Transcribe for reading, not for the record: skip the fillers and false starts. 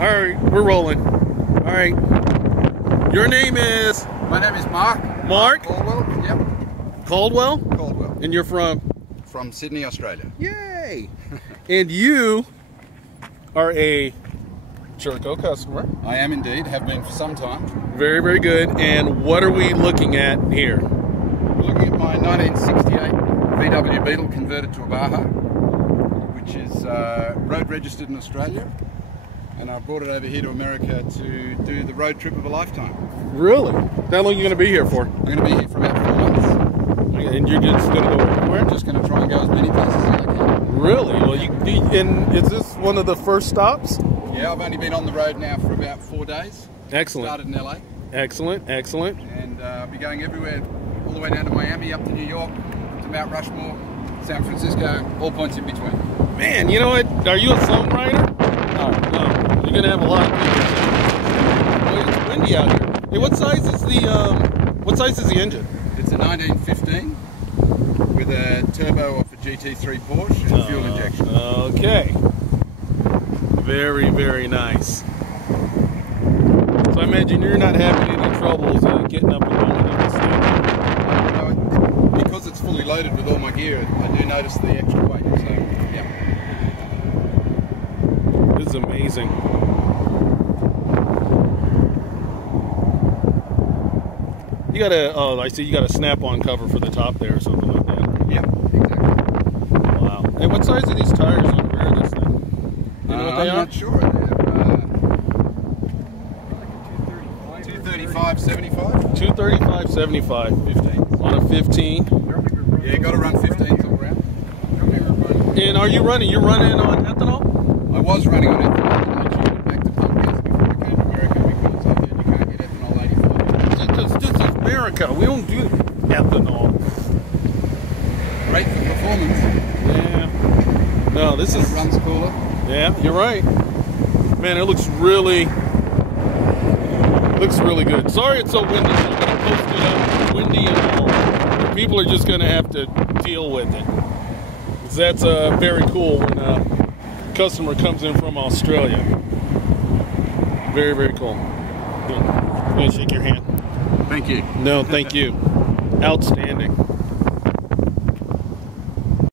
All right, we're rolling. All right. Your name is? My name is Mark. Mark? Caldwell. Yep. Caldwell? Caldwell. And you're from? From Sydney, Australia. Yay! And you are a Chirco customer. I am indeed. Have been for some time. Very, very good. And what are we looking at here? We're looking at my 1968 VW Beetle converted to a Baja, which is road registered in Australia. And I brought it over here to America to do the road trip of a lifetime. Really? How long are you going to be here for? I'm going to be here for about 4 months. And you're just going to go everywhere? I'm just going to try and go as many places as I can. Really? Well, and is this one of the first stops? Yeah, I've only been on the road now for about 4 days. Excellent. Started in LA. Excellent, excellent. And I'll be going everywhere, all the way down to Miami, up to New York, to Mount Rushmore, San Francisco, all points in between. Man, you know what? Are you a songwriter? No. You're gonna have a lot of people. Well, it's windy out here. Hey, what size is the engine? It's a 1915 with a turbo off a GT3 Porsche and fuel injection. Okay. Very, very nice. So I imagine you're not having any troubles getting up and going in this thing. Because it's fully loaded with all my gear, I do notice the extra weight. So, yeah. This is amazing. You got a, I see you got a snap-on cover for the top there or something like that. Yeah, exactly. Wow. Hey, what size are these tires on the rear of this thing? You know what they I'm are? not sure. They're 235/75. 235/75. 15. On a 15. Yeah, got to run 15s all around. And are you running? You're running on ethanol? I was running on ethanol. I tuned back to pump gas before I came to America because I said you can't get ethanol 85. Because this is America. We don't do ethanol. Great for performance. Yeah. No, this is... It runs cooler. Yeah, you're right. Man, it looks really good. Sorry it's so windy. I'm going to post it up. It's windy and all. People are just going to have to deal with it. That's very cool when a customer comes in from Australia. Very, very cool. I'm going to shake your hand. Thank you. No, thank you. Outstanding.